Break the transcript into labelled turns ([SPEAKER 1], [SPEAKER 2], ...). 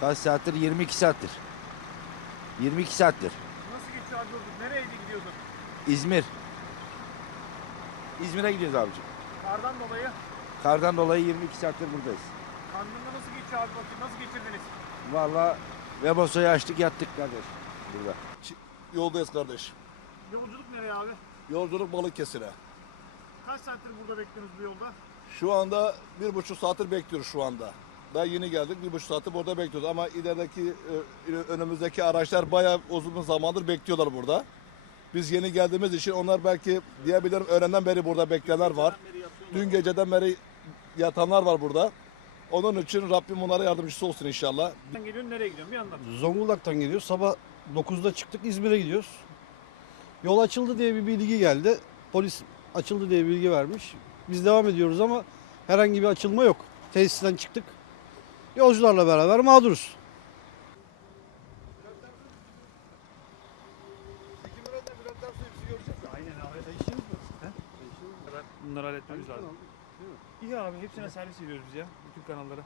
[SPEAKER 1] Kaç saattir? 22 saattir. 22 saattir.
[SPEAKER 2] Nasıl geçiyor abi yolculuk? Nereye gidiyordun?
[SPEAKER 1] İzmir. İzmir'e gidiyoruz abicim.
[SPEAKER 2] Kardan dolayı.
[SPEAKER 1] Kardan dolayı 22 saattir buradayız.
[SPEAKER 2] Kandil'de nasıl geçiyor abi bakayım? Nasıl geçirdiniz?
[SPEAKER 1] Vallahi Webosa'yı açtık yattık kardeş burada.
[SPEAKER 3] Yoldayız kardeş.
[SPEAKER 2] Yolculuk nereye abi?
[SPEAKER 3] Yolculuk Balıkesir'e.
[SPEAKER 2] Kaç saattir burada bekliyorsunuz bu yolda?
[SPEAKER 3] Şu anda bir buçuk saattir bekliyoruz şu anda. Daha yeni geldik bir buçuk saattir burada bekliyoruz ama ilerideki e, önümüzdeki araçlar bayağı uzun zamandır bekliyorlar burada. Biz yeni geldiğimiz için onlar belki diyebilirim öğlenden beri burada bekleyenler var. Dün geceden beri yatanlar var burada. Onun için Rabbim onlara yardımcısı olsun inşallah.
[SPEAKER 2] Nereden geliyorsun nereye gidiyorsun? Bir anlat.
[SPEAKER 4] Zonguldak'tan geliyoruz. Sabah 9'da çıktık İzmir'e gidiyoruz. Yol açıldı diye bir bilgi geldi. Polis açıldı diye bilgi vermiş. Biz devam ediyoruz ama herhangi bir açılma yok. Tesisten çıktık. Yolcularla beraber mağduruz.
[SPEAKER 2] Aynen abi. Bunları halletmemiz lazım. İyi abi hepsine servis ediyoruz biz ya. Bütün kanallara.